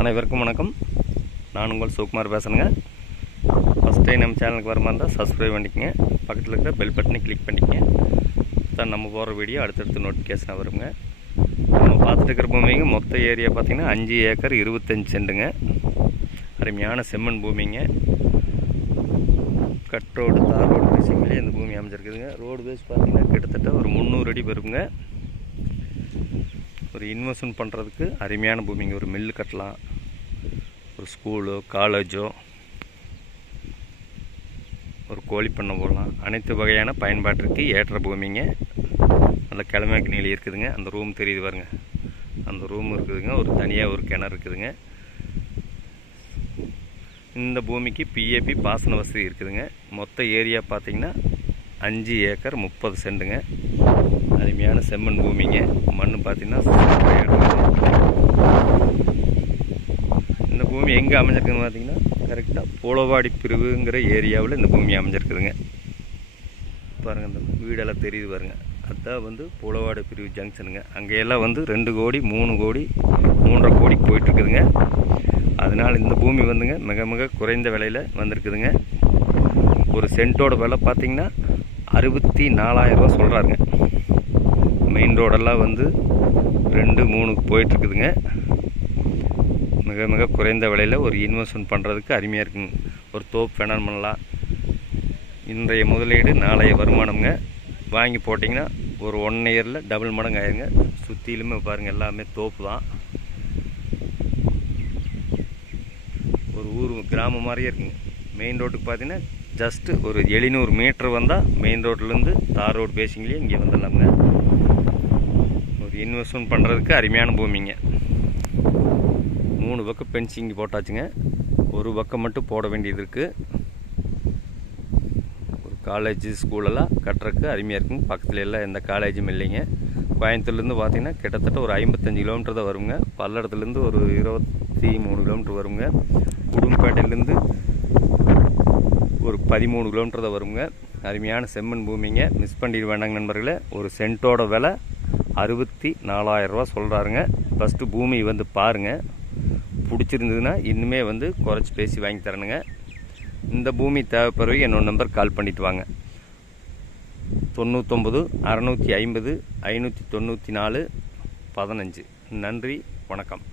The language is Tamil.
அனைவருக்கும் வணக்கம். நான் உங்கள் சுகுமார் பேசுகிறேங்க. ஃபஸ்ட் டைம் நம்ம சேனலுக்கு வர மாதிரி இருந்தால் சப்ஸ்கிரைப் பண்ணிக்கங்க. பக்கத்தில் இருக்கிற பெல் பட்டனை கிளிக் பண்ணிக்கங்க. தான் நம்ம போகிற வீடியோ அடுத்தடுத்து நோட்டிஃபிகேஷனாக வருங்க. நம்ம பார்த்துட்டு இருக்கிற பூமிங்க மொத்த ஏரியா பார்த்திங்கன்னா 5 ஏக்கர் 25 சென்ட்டுங்க. அருமையான செம்மண் பூமிங்க. கட் ரோடு தார் ரோடு பேசிங்களே இந்த பூமி அமைஞ்சிருக்குதுங்க. ரோடு பேஸ் பார்த்திங்கன்னா கிட்டத்தட்ட ஒரு 300 அடி வருங்க. ஒரு இன்வெஸ்ட்மெண்ட் பண்ணுறதுக்கு அருமையான பூமிங்க. ஒரு மில்லு கட்டலாம், ஒரு ஸ்கூலோ காலேஜோ, ஒரு கோழி பண்ணை போடலாம். அனைத்து வகையான பயன்பாட்டிற்கு ஏற்ற பூமிங்க. நல்ல கிழமைக்கு நீளி இருக்குதுங்க. அந்த ரூம் தெரியுது பாருங்க, அந்த ரூம் இருக்குதுங்க. ஒரு தனியாக ஒரு கிணறு இருக்குதுங்க. இந்த பூமிக்கு பிஏபி பாசன வசதி இருக்குதுங்க. மொத்த ஏரியா பார்த்திங்கன்னா 5 ஏக்கர் 30 சென்ட்டுங்க. அருமையான செம்மண் பூமிங்க. மண் பார்த்திங்கன்னா இந்த பூமி எங்கே அமைஞ்சிருக்குதுன்னு பார்த்திங்கன்னா கரெக்டாக போலவாடி பிரிவுங்கிற ஏரியாவில் இந்த பூமி அமைஞ்சிருக்குதுங்க. பாருங்கள், இந்த வீடெல்லாம் தெரியுது பாருங்கள். அதுதான் வந்து போலவாடி பிரிவு ஜங்ஷனுங்க. அங்கெல்லாம் வந்து 2 கோடி 3 கோடி 3.5 கோடி போயிட்டுருக்குதுங்க. அதனால் இந்த பூமி வந்துங்க மிக மிக குறைந்த விலையில் வந்திருக்குதுங்க. ஒரு சென்ட்டோட விலை பார்த்திங்கன்னா 64,000 ரூபா சொல்கிறாருங்க. மெயின் ரோடெல்லாம் வந்து 2-3க்கு போயிட்டுருக்குதுங்க. மிக மிக குறைந்த விலையில் ஒரு இன்வெஸ்ட்மெண்ட் பண்ணுறதுக்கு அருமையாக இருக்குங்க. ஒரு தோப்பு வேணாலும் பண்ணலாம். இன்றைய முதலீடு நாளைய வருமானம்ங்க. வாங்கி போட்டிங்கன்னா ஒரு 1 இயரில் டபுள் மடங்கு ஆயிருங்க. சுற்றிலுமே பாருங்கள், எல்லாமே தோப்பு தான். ஒரு ஊர் கிராமம் மாதிரியே இருக்குங்க. மெயின் ரோட்டுக்கு பார்த்தீங்கன்னா ஜஸ்ட்டு ஒரு 700 மீட்டர் வந்தால் மெயின் ரோட்லேருந்து தார் ரோடு பேசிங்லேயே இங்கே வந்துடலாமுங்க. ஒரு இன்வெஸ்ட்மெண்ட் பண்ணுறதுக்கு அருமையான பூமிங்க. 3 பக்கம் பென்சிங் போட்டாச்சுங்க. ஒரு பக்கம் மட்டும் போட வேண்டியது இருக்குது. ஒரு காலேஜ் ஸ்கூலெல்லாம் கட்டுறதுக்கு அருமையாக இருக்குங்க. பக்கத்தில் எல்லாம் எந்த காலேஜும் இல்லைங்க. கோயம்புத்தூர்லேருந்து பார்த்திங்கன்னா கிட்டத்தட்ட ஒரு 55 கிலோமீட்டர் தான் வருங்க. பல்லடத்துலேருந்து ஒரு 23 கிலோமீட்டர் வருங்க. உடும்பேட்டையிலேருந்து ஒரு 13 கிலோமீட்டர் தான் வருங்க. அருமையான செம்மண் பூமிங்க. மிஸ் பண்ணிட வேண்டாங்க நண்பர்களே. ஒரு சென்ட்டோட விலை 64,000 ரூபா சொல்கிறாருங்க. ஃபஸ்ட்டு பூமி வந்து பாருங்கள். பிடிச்சிருந்ததுன்னா இன்னுமே வந்து குறைச்சி பேசி வாங்கி தரணுங்க. இந்த பூமி தேவைப்படுறவங்க என்னோட நம்பர் கால் பண்ணிவிட்டு வாங்க. 99 650 594 15. நன்றி, வணக்கம்.